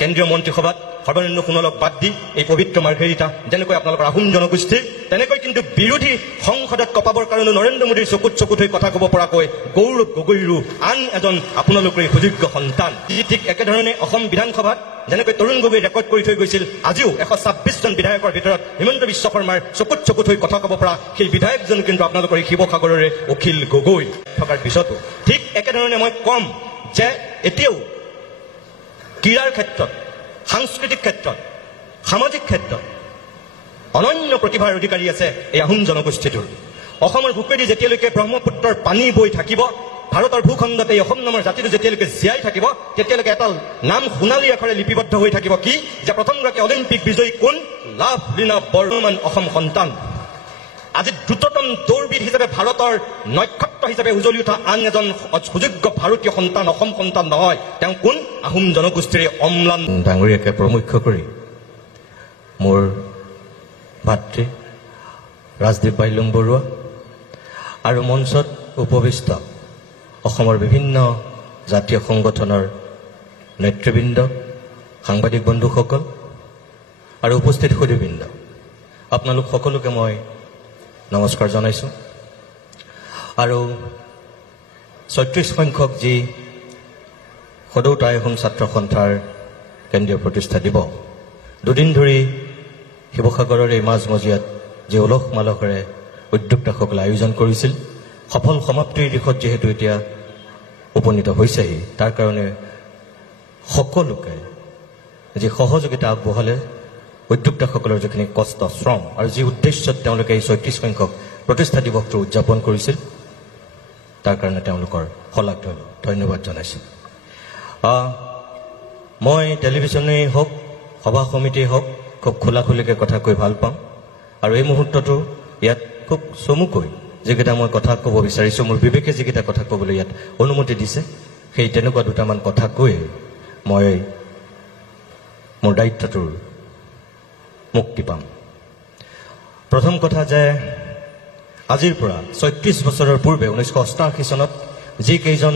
কেন্দ্ৰীয় মন্ত্ৰীসভাত সৰ্বানন্দ সোণোৱালক বাদ দি এই পবিত্ৰ মাৰ্ঘেৰিটা যেনেকৈ আপোনালোকৰ আহোম জনগোষ্ঠীৰ তেনেকৈ কিন্তু বিৰোধী সংসদত কপাবৰ কাৰণে নৰেন্দ্ৰ মোদীৰ চকুত চকুত হৈ কথা ক'ব পৰাকৈ গৌৰৱ গগৈৰো আন এজন আপোনালোকৰ সুযোগ্য সন্তান। ঠিক একেধৰণে অসম বিধানসভাত যেনেকৈ তৰুণ গগৈ ৰেকৰ্ড কৰি থৈ গৈছিল, আজিও 126জন বিধায়কৰ ভিতৰত হিমন্ত বিশ্ব শৰ্মাৰ চকুত চকুত হৈ কথা ক'ব পৰা সেই বিধায়কজন কিন্তু আপোনালোকৰ এই শিৱসাগৰৰে অখিল গগৈ থকাৰ পিছতো ঠিক একেধৰণে মই কম যে এতিয়াও ক্ৰীড়াৰ ক্ষেত্ৰত, সাংস্কৃতিক ক্ষেত্ৰত, সামাজিক ক্ষেত্ৰত অনন্য প্ৰতিভাৰ অধিকাৰী আছে এই আহোম জনগোষ্ঠীটোৰ। অসমৰ বুকুৱেদি যেতিয়ালৈকে ব্ৰহ্মপুত্ৰৰ পানী বৈ থাকিব, ভাৰতৰ ভূখণ্ডত এই অসম নামৰ জাতিটো যেতিয়ালৈকে জীয়াই থাকিব, তেতিয়ালৈকে এটা নাম সোণালী আখৰে লিপিবদ্ধ হৈ থাকিব কি যে প্ৰথমগৰাকী অলিম্পিক বিজয়ী কোন? লাভলীনা বৰ্মন অসম সন্তান। আজি দ্ৰুততম দৌৰবিদ হিচাপে ভাৰতৰ নক্ষত্ৰ হিচাপে উজলি উঠা আন এজন সুযোগ্য ভাৰতীয় সন্তান, অসম সন্তান নহয়, তেওঁ কোন? আহোম জনগোষ্ঠীৰে অম্লান ডাঙৰীয়াকে প্ৰমুখ্য কৰি মোৰ ভাতৃ ৰাজদীপ বাইলুং বৰুৱা আৰু মঞ্চত উপবিষ্ট অসমৰ বিভিন্ন জাতীয় সংগঠনৰ নেতৃবৃন্দ, সাংবাদিক বন্ধুসকল আৰু উপস্থিত সুধীবৃন্দ, আপোনালোক সকলোকে মই নমস্কাৰ জনাইছোঁ। আৰু ৩৬ সংখ্যক যি সদৌ টাই আহোম ছাত্ৰ সন্থাৰ কেন্দ্ৰীয় প্ৰতিষ্ঠা দিৱস, দুদিন ধৰি শিৱসাগৰৰ এই মাজমজিয়াত যি উলহ মালহেৰে উদ্যোক্তাসকলে আয়োজন কৰিছিল, সফল সমাপ্তিৰ দিশত যিহেতু এতিয়া উপনীত হৈছেহি, তাৰ কাৰণে সকলোকে যি সহযোগিতা আগবঢ়ালে, উদ্যোক্তাসকলৰ যিখিনি কষ্ট, শ্ৰম আৰু যি উদ্দেশ্যত তেওঁলোকে এই ৩৬ সংখ্যক প্ৰতিষ্ঠা দিৱসটো উদযাপন কৰিছিল, তাৰ কাৰণে তেওঁলোকৰ শলাগ ধন্যবাদ জনাইছোঁ। মই টেলিভিশ্যনেই হওক, সভা সমিতিয়েই হওক, খুব খোলাখুলিকৈ কথা কৈ ভাল পাওঁ। আৰু এই মুহূৰ্ততো ইয়াত খুব চমুকৈ যিকেইটা মই কথা ক'ব বিচাৰিছোঁ, মোৰ বিবেকে যিকেইটা কথা ক'বলৈ ইয়াত অনুমতি দিছে, সেই তেনেকুৱা দুটামান কথা কৈ মই মোৰ দায়িত্বটোৰ মুক্তি পাম। প্ৰথম কথা যে আজিৰ পৰা ৩৬ বছৰৰ পূৰ্বে 1988 চনত যিকেইজন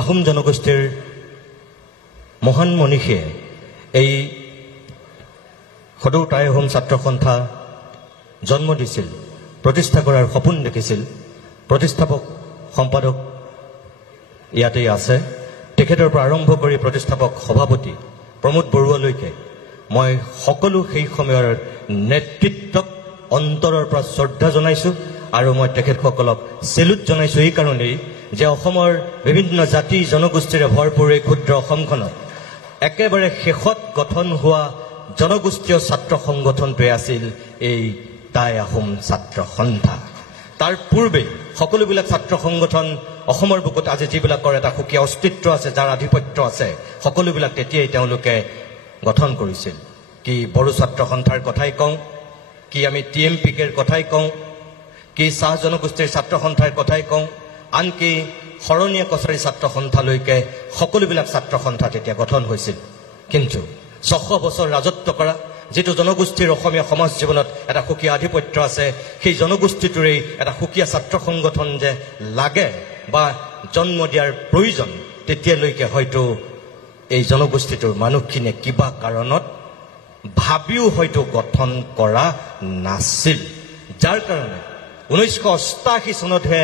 আহোম জনগোষ্ঠীৰ মহান মনীষীয়ে এই সদৌ টাই আহোম ছাত্ৰ সন্থা জন্ম দিছিল, প্ৰতিষ্ঠা কৰাৰ সপোন দেখিছিল, প্ৰতিষ্ঠাপক সম্পাদক ইয়াতেই আছে, তেখেতৰ পৰা আৰম্ভ কৰি প্ৰতিষ্ঠাপক সভাপতি প্ৰমোদ বৰুৱালৈকে মই সকলো সেই সময়ৰ নেতৃত্বক অন্তৰৰ পৰা শ্ৰদ্ধা জনাইছোঁ। আৰু মই তেখেতসকলক চেলুট জনাইছোঁ এই কাৰণেই যে অসমৰ বিভিন্ন জাতি জনগোষ্ঠীৰে ভৰপূৰ এই ক্ষুদ্ৰ অসমখনত একেবাৰে শেষত গঠন হোৱা জনগোষ্ঠীয় ছাত্ৰ সংগঠনটোৱে আছিল এই টাই আহোম ছাত্ৰ সন্থা। তাৰ পূৰ্বে সকলোবিলাক ছাত্ৰ সংগঠন অসমৰ বুকুত আজি যিবিলাকৰ এটা সুকীয়া অস্তিত্ব আছে, যাৰ আধিপত্য আছে, সকলোবিলাক তেতিয়াই তেওঁলোকে গঠন কৰিছিল। কি বড়ো ছাত্ৰ সন্থাৰ কথাই কওঁ, কি আমি TMPKৰ কথাই কওঁ, কি চাহ জনগোষ্ঠীৰ ছাত্ৰ সন্থাৰ কথাই কওঁ, আনকি শৰণীয়া কছাৰী ছাত্ৰ সন্থালৈকে সকলোবিলাক ছাত্ৰ সন্থা তেতিয়া গঠন হৈছিল। কিন্তু ৬০০ বছৰ ৰাজত্ব কৰা যিটো জনগোষ্ঠীৰ অসমীয়া সমাজ জীৱনত এটা সুকীয়া আধিপত্য আছে, সেই জনগোষ্ঠীটোৰেই এটা সুকীয়া ছাত্ৰ সংগঠন যে লাগে বা জন্ম দিয়াৰ প্ৰয়োজন, তেতিয়ালৈকে হয়তো এই জনগোষ্ঠীটোৰ মানুহখিনিয়ে কিবা কাৰণত ভাবিও হয়তো গঠন কৰা নাছিল, যাৰ কাৰণে 1988 চনতহে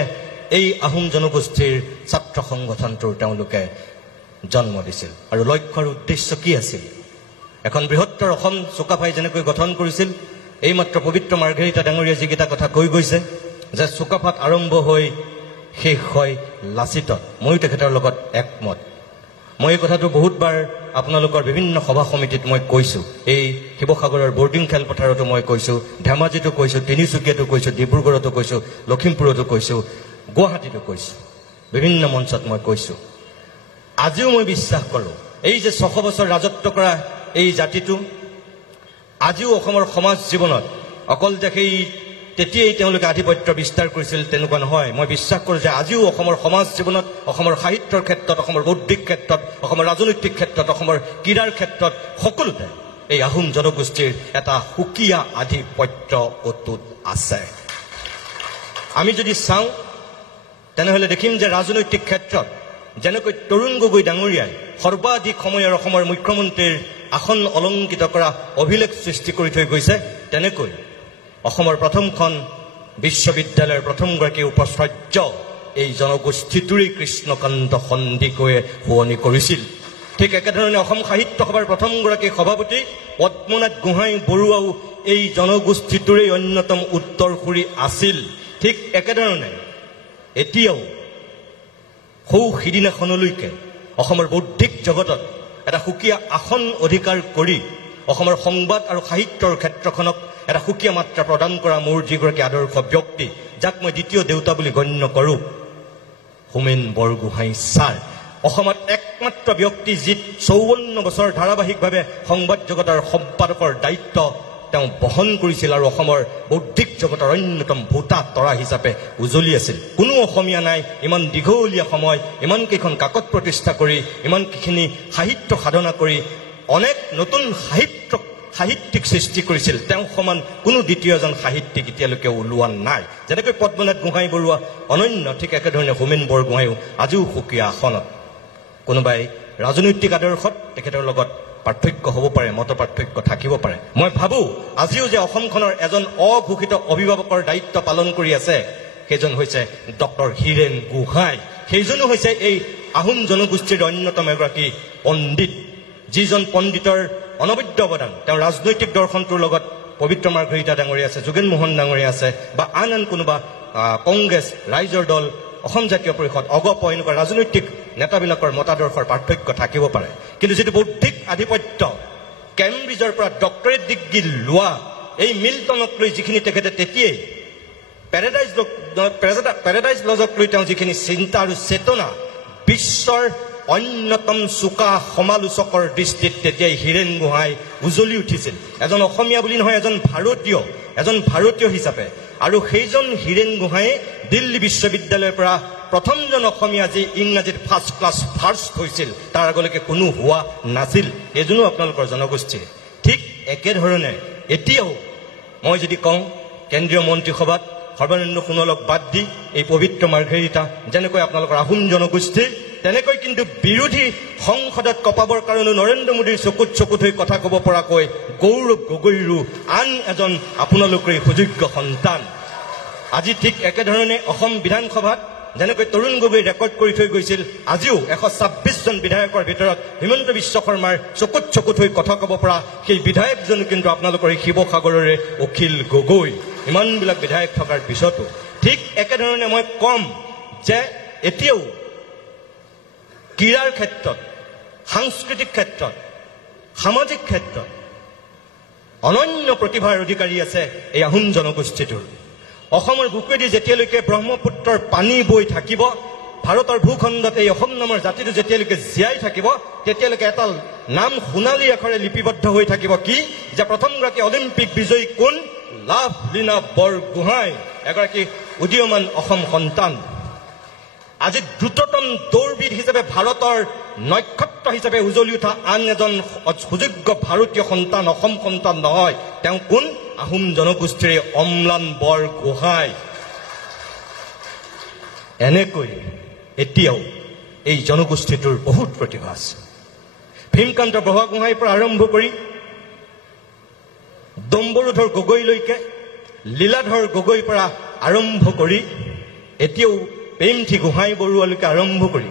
এই আহোম জনগোষ্ঠীৰ ছাত্ৰ সংগঠনটোৰ তেওঁলোকে জন্ম দিছিল। আৰু লক্ষ্যৰ উদ্দেশ্য কি আছিল? এখন বৃহত্তৰ অসম চুকাফাই যেনেকৈ গঠন কৰিছিল, এইমাত্ৰ পবিত্ৰ মাৰ্ঘেৰিটা ডাঙৰীয়া যিকেইটা কথা কৈ গৈছে যে চুকাফাত আৰম্ভ হৈ শেষ হয় লাচিতত, ময়ো তেখেতৰ লগত একমত। মই এই কথাটো বহুতবাৰ আপোনালোকৰ বিভিন্ন সভা সমিতিত মই কৈছোঁ, এই শিৱসাগৰৰ বৰ্ডিং খেলপথাৰতো মই কৈছোঁ, ধেমাজিতো কৈছোঁ, তিনিচুকীয়াতো কৈছোঁ, ডিব্ৰুগড়তো কৈছোঁ, লখিমপুৰতো কৈছোঁ, গুৱাহাটীতো কৈছোঁ, বিভিন্ন মঞ্চত মই কৈছোঁ। আজিও মই বিশ্বাস কৰোঁ এই যে ৬০০ বছৰ ৰাজত্ব কৰা এই জাতিটো আজিও অসমৰ সমাজ জীৱনত অকল যে সেই তেতিয়াই তেওঁলোকে আধিপত্য বিস্তাৰ কৰিছিল তেনেকুৱা নহয়। মই বিশ্বাস কৰোঁ যে আজিও অসমৰ সমাজ জীৱনত, অসমৰ সাহিত্যৰ ক্ষেত্ৰত, অসমৰ বৌদ্ধিক ক্ষেত্ৰত, অসমৰ ৰাজনৈতিক ক্ষেত্ৰত, অসমৰ ক্ৰীড়াৰ ক্ষেত্ৰত সকলোতে এই আহোম জনগোষ্ঠীৰ এটা সুকীয়া আধিপত্য অটুট আছে। আমি যদি চাওঁ তেনেহ'লে দেখিম যে ৰাজনৈতিক ক্ষেত্ৰত যেনেকৈ তৰুণ গগৈ ডাঙৰীয়াই সৰ্বাধিক সময়ৰ অসমৰ মুখ্যমন্ত্ৰীৰ আসন অলংকিত কৰা অভিলেখ সৃষ্টি কৰি থৈ গৈছে তেনেকৈ অসমৰ প্ৰথমখন বিশ্ববিদ্যালয়ৰ প্ৰথমগৰাকী উপাচাৰ্য এই জনগোষ্ঠীটোৰেই কৃষ্ণকান্ত সন্দিকৈয়ে শুৱনি কৰিছিল ঠিক একেধৰণে অসম সাহিত্য সভাৰ প্ৰথমগৰাকী সভাপতি পদ্মনাথ গোহাঁই বৰুৱাও এই জনগোষ্ঠীটোৰেই অন্যতম উত্তৰসূৰী আছিল ঠিক একেধৰণে এতিয়াও সিদিনাখনলৈকে অসমৰ বৌদ্ধিক জগতত এটা সুকীয়া আসন অধিকাৰ কৰি অসমৰ সংবাদ আৰু সাহিত্যৰ ক্ষেত্ৰখনক এটা সুকীয়া মাত্ৰা প্ৰদান কৰা মোৰ যিগৰাকী আদৰ্শ ব্যক্তি যাক মই দ্বিতীয় দেউতা বুলি গণ্য কৰোঁ হোমেন বৰগোহাঁই ছাৰ অসমত একমাত্ৰ ব্যক্তি যি 54 বছৰ ধাৰাবাহিকভাৱে সংবাদ জগতৰ সম্পাদকৰ দায়িত্ব তেওঁ বহন কৰিছিল আৰু অসমৰ বৌদ্ধিক জগতৰ অন্যতম ভোটা তৰা হিচাপে উজলি আছিল কোনো অসমীয়া নাই ইমান দীঘলীয়া সময় ইমানকেইখন কাকত প্ৰতিষ্ঠা কৰি ইমানকেইখিনি সাহিত্য সাধনা কৰি অনেক নতুন সাহিত্যিক সৃষ্টি কৰিছিল তেওঁ সমান কোনো দ্বিতীয় এজন সাহিত্যিক এতিয়ালৈকে ওলোৱা নাই যেনেকৈ পদ্মনাথ গোহাঁই বৰুৱা অনন্য ঠিক একেধৰণে হোমেন বৰগোহাঁইও আজিও সুকীয়া আসনত কোনোবাই ৰাজনৈতিক আদৰ্শত তেখেতৰ লগত পাৰ্থক্য হ'ব পাৰে মত পাৰ্থক্য থাকিব পাৰে মই ভাবোঁ আজিও যে অসমখনৰ এজন অঘোষিত অভিভাৱকৰ দায়িত্ব পালন কৰি আছে সেইজন হৈছে ডক্টৰ হীৰেন গোহাঁই সেইজনো হৈছে এই আহোম জনগোষ্ঠীৰ অন্যতম এগৰাকী পণ্ডিত যিজন পণ্ডিতৰ অনবদ্য অৱদান তেওঁ ৰাজনৈতিক দৰ্শনটোৰ লগত পবিত্ৰ মাৰ্ঘৰিটা ডাঙৰীয়া আছে যোগেন মোহন ডাঙৰীয়া আছে বা আন কোনোবা কংগ্ৰেছ ৰাইজৰ দল অসম জাতীয় পৰিষদ অগপ এনেকুৱা ৰাজনৈতিক নেতাবিলাকৰ মতাদৰ্শৰ পাৰ্থক্য থাকিব পাৰে কিন্তু যিটো বৌদ্ধিক আধিপত্য কেম্ব্ৰিজৰ পৰা ডক্টৰেট ডিগ্ৰী লোৱা এই মিল্টনক লৈ যিখিনি তেখেতে তেতিয়াই পেৰাডাইজ লজক লৈ তেওঁ যিখিনি চিন্তা আৰু চেতনা বিশ্বৰ অন্যতম চোকা সমালোচকৰ দৃষ্টিত তেতিয়াই হীৰেন গোহাঁই উজলি উঠিছিল এজন অসমীয়া বুলি নহয় এজন ভাৰতীয় হিচাপে আৰু সেইজন হীৰেন গোহাঁই দিল্লী বিশ্ববিদ্যালয়ৰ পৰা প্ৰথমজন অসমীয়া যি ইংৰাজীত ফাৰ্ষ্ট ক্লাছ ফাৰ্ষ্ট হৈছিল তাৰ আগলৈকে কোনো হোৱা নাছিল এজনো আপোনালোকৰ জনগোষ্ঠী ঠিক একেধৰণে এতিয়াও মই যদি কওঁ কেন্দ্ৰীয় মন্ত্ৰীসভাত সৰ্বানন্দ সোণোৱালক বাদ দি এই পবিত্ৰ মাৰ্ঘেৰিটা যেনেকৈ আপোনালোকৰ আহোম জনগোষ্ঠীৰ তেনেকৈ কিন্তু বিৰোধী সংসদত কপাবৰ কাৰণে নৰেন্দ্ৰ মোদীৰ চকুত হৈ কথা ক'ব পৰাকৈ গৌৰৱ গগৈৰো আন এজন আপোনালোকৰে সুযোগ্য সন্তান আজি ঠিক একেধৰণে অসম বিধানসভাত যেনেকৈ তৰুণ গগৈ ৰেকৰ্ড কৰি থৈ গৈছিল আজিও 126জন বিধায়কৰ ভিতৰত হিমন্ত বিশ্ব শৰ্মাৰ চকুত হৈ কথা ক'ব পৰা সেই বিধায়কজন কিন্তু আপোনালোকৰ এই শিৱসাগৰৰে অখিল গগৈ ইমানবিলাক বিধায়ক থকাৰ পিছতো ঠিক একেধৰণে মই কম যে এতিয়াও ক্ৰীড়াৰ ক্ষেত্ৰত সাংস্কৃতিক ক্ষেত্ৰত সামাজিক ক্ষেত্ৰত অনন্য প্ৰতিভাৰ অধিকাৰী আছে এই আহোম জনগোষ্ঠীটোৰ অসমৰ বুকুৱেদি যেতিয়ালৈকে ব্ৰহ্মপুত্ৰৰ পানী বৈ থাকিব ভাৰতৰ ভূখণ্ডত এই অসম নামৰ জাতিটো যেতিয়ালৈকে জীয়াই থাকিব তেতিয়ালৈকে এটা নাম সোণালী আখৰে লিপিবদ্ধ হৈ থাকিব কি যে প্ৰথমগৰাকী অলিম্পিক বিজয়ী কোন লাভলীনা বৰগোহাঁই এগৰাকী উদীয়মান অসম সন্তান আজি দ্ৰুততম দৌৰবিদ হিচাপে ভাৰতৰ নক্ষত্ৰ হিচাপে উজলি উঠা আন এজন সুযোগ্য ভাৰতীয় সন্তান অসম সন্তান নহয় তেওঁ কোন আহোম জনগোষ্ঠীৰে অম্লান বৰগোহাঁই এনেকৈ এতিয়াও এই জনগোষ্ঠীটোৰ বহুত প্ৰতিভা আছে ভীমকান্ত বৰুৱাগোহাঁইৰ পৰা আৰম্ভ কৰি ডম্বৰুধৰ গগৈলৈকে লীলাধৰ গগৈৰ পৰা আৰম্ভ কৰি এতিয়াও প্ৰেমথী গোহাঁই বৰুৱালৈকে আৰম্ভ কৰি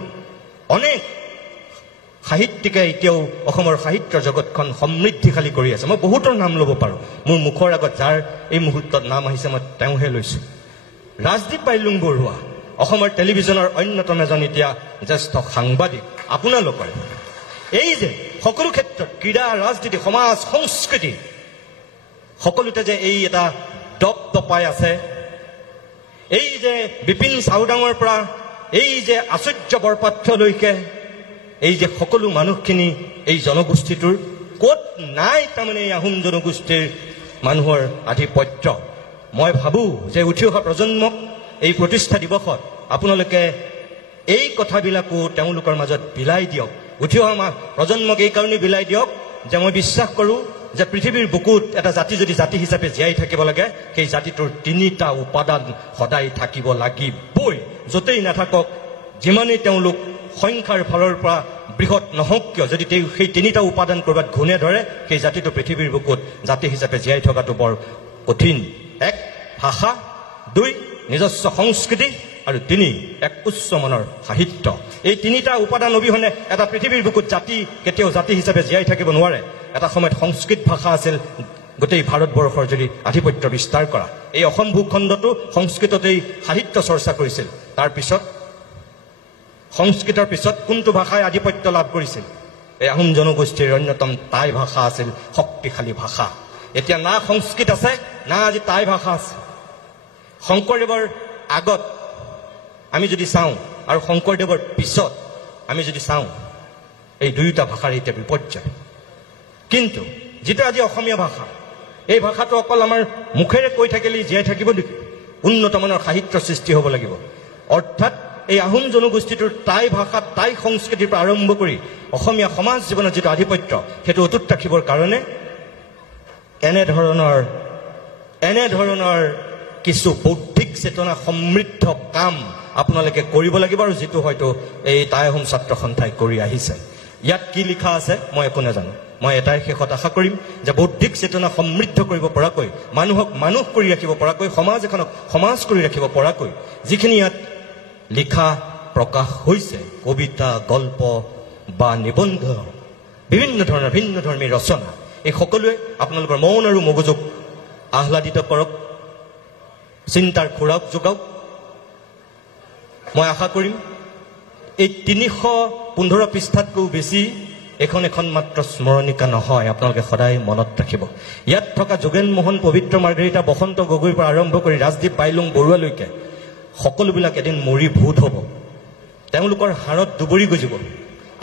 অনেক সাহিত্যিকে এতিয়াও অসমৰ সাহিত্য জগতখন সমৃদ্ধিশালী কৰি আছে মই বহুতৰ নাম ল'ব পাৰোঁ মোৰ মুখৰ আগত যাৰ এই মুহূৰ্তত নাম আহিছে মই তেওঁহে লৈছোঁ ৰাজদীপ বাইলুং বৰুৱা অসমৰ টেলিভিছনৰ অন্যতম এজন এতিয়া জ্যেষ্ঠ সাংবাদিক আপোনালোকৰ এই যে সকলো ক্ষেত্ৰত ক্ৰীড়া ৰাজনীতি সমাজ সংস্কৃতি সকলোতে যে এই এটা দপদপাই আছে এই যে বিপিন চাউদাঙৰ পৰা এই যে আচুৰ্য বৰপাত্ৰলৈকে এই যে সকলো মানুহখিনি এই জনগোষ্ঠীটোৰ ক'ত নাই তাৰমানে এই আহোম জনগোষ্ঠীৰ মানুহৰ আধিপত্য মই ভাবোঁ যে উঠি অহা প্ৰজন্মক এই প্ৰতিষ্ঠা দিৱসত আপোনালোকে এই কথাবিলাকো তেওঁলোকৰ মাজত বিলাই দিয়ক উঠি অহা প্ৰজন্মক এই কাৰণেই বিলাই দিয়ক যে মই বিশ্বাস কৰোঁ যে পৃথিৱীৰ বুকুত এটা জাতি যদি জাতি হিচাপে জীয়াই থাকিব লাগে সেই জাতিটোৰ তিনিটা উপাদান সদায় থাকিব লাগিবই য'তেই নাথাকক যিমানেই তেওঁলোক সংখ্যাৰ ফালৰ পৰা বৃহৎ নহওক কিয় যদি তেওঁ সেই তিনিটা উপাদান ক'ৰবাত ঘূণে ধৰে সেই জাতিটো পৃথিৱীৰ বুকুত জাতি হিচাপে জীয়াই থকাটো বৰ কঠিন। 1 ভাষা, 2 নিজস্ব সংস্কৃতি আৰু 3 এক উচ্চ মানৰ সাহিত্য। এই তিনিটা উপাদান অবিহনে এটা পৃথিৱীৰ বুকুত জাতি কেতিয়াও জাতি হিচাপে জীয়াই থাকিব নোৱাৰে। এটা সময়ত সংস্কৃত ভাষা আছিল গোটেই ভাৰতবৰ্ষৰ যদি আধিপত্য বিস্তাৰ কৰা। এই অসম ভূখণ্ডটো সংস্কৃততেই সাহিত্য চৰ্চা কৰিছিল। তাৰপিছত সংস্কৃতৰ পিছত কোনটো ভাষাই আধিপত্য লাভ কৰিছিল? এই আহোম জনগোষ্ঠীৰ অন্যতম টাই ভাষা আছিল শক্তিশালী ভাষা। এতিয়া না সংস্কৃত আছে না আজি টাই ভাষা আছে। শংকৰদেৱৰ আগত আমি যদি চাওঁ আৰু শংকৰদেৱৰ পিছত আমি যদি চাওঁ এই দুয়োটা ভাষাৰ এতিয়া বিপৰ্যয়। কিন্তু যিটো আজি অসমীয়া ভাষা, এই ভাষাটো অকল আমাৰ মুখেৰে কৈ থাকিলে জীয়াই থাকিব নেকি? উন্নত মানৰ সাহিত্য সৃষ্টি হ'ব লাগিব। অৰ্থাৎ এই আহোম জনগোষ্ঠীটোৰ টাই ভাষা টাই সংস্কৃতিৰ পৰা আৰম্ভ কৰি অসমীয়া সমাজ জীৱনৰ যিটো আধিপত্য সেইটো অটুট ৰাখিবৰ কাৰণে এনেধৰণৰ কিছু বৌদ্ধিক চেতনা সমৃদ্ধ কাম আপোনালোকে কৰিব লাগিব, আৰু যিটো হয়তো এই টাই আহোম ছাত্ৰ সন্থাই কৰি আহিছে। ইয়াত কি লিখা আছে মই একো নাজানো। মই এটাই শেষত আশা কৰিম যে বৌদ্ধিক চেতনা সমৃদ্ধ কৰিব পৰাকৈ, মানুহক মানুহ কৰি ৰাখিব পৰাকৈ, সমাজ এখনক সমাজ কৰি ৰাখিব পৰাকৈ যিখিনি ইয়াত লিখা প্ৰকাশ হৈছে, কবিতা, গল্প বা নিবন্ধ, বিভিন্ন ধৰণৰ ভিন্ন ধৰ্মী ৰচনা, এই সকলোৱে আপোনালোকৰ মন আৰু মগজুক আহ্লাদিত কৰক, চিন্তাৰ খোৰাক যোগাওক। মই আশা কৰিম এই 315 পৃষ্ঠাতকৈও বেছি এখন মাত্ৰ স্মৰণিকা নহয়, আপোনালোকে সদায় মনত ৰাখিব। ইয়াত থকা যোগেন মোহন, পবিত্ৰ মাৰ্ঘেৰিটা, বসন্ত গগৈৰ পৰা আৰম্ভ কৰি ৰাজদীপ বাইলুং বৰুৱালৈকে সকলোবিলাক এদিন মৰি ভূত হ'ব। তেওঁলোকৰ হাড়ত দুবৰি গজিব।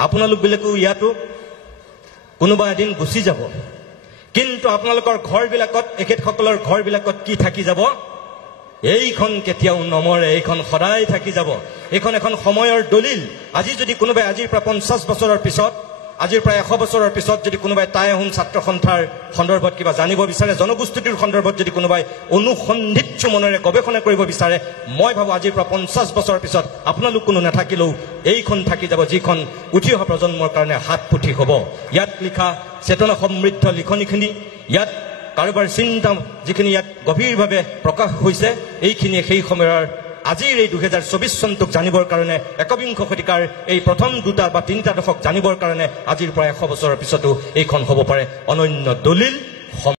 আপোনালোকবিলাকেও ইয়াতো কোনোবা এদিন গুচি যাব। কিন্তু আপোনালোকৰ ঘৰবিলাকত, এখেতসকলৰ ঘৰবিলাকত কি থাকি যাব? এইখন কেতিয়াও নমৰে, এইখন সদায় থাকি যাব। এইখন এখন সময়ৰ দলিল। আজি যদি কোনোবাই আজিৰ পৰা 50 বছৰৰ পিছত, আজিৰ প্ৰায় 100 বছৰৰ পিছত যদি কোনোবাই টাই আহোম ছাত্ৰ সন্থাৰ সন্দৰ্ভত কিবা জানিব বিচাৰে, জনগোষ্ঠীটোৰ সন্দৰ্ভত যদি কোনোবাই অনুসন্ধিৎসু মনেৰে গৱেষণা কৰিব বিচাৰে, মই ভাবোঁ আজিৰ পৰা 50 বছৰৰ পিছত আপোনালোক কোনো নাথাকিলেও এইখন থাকি যাব, যিখন উঠি অহা প্ৰজন্মৰ কাৰণে হাত পুথি হ'ব। ইয়াত লিখা চেতনা সমৃদ্ধ লিখনিখিনি, ইয়াত কাৰোবাৰ চিন্তা যিখিনি ইয়াত গভীৰভাৱে প্ৰকাশ হৈছে, এইখিনিয়ে সেই সময়ৰ আজিৰ এই 2024 চনটোক জানিবৰ কাৰণে, একবিংশ শতিকাৰ এই প্ৰথম 2 বা 3টা দশক জানিবৰ কাৰণে আজিৰ পৰা 100 বছৰৰ পিছতো এইখন হ'ব পাৰে অনন্য দলিল।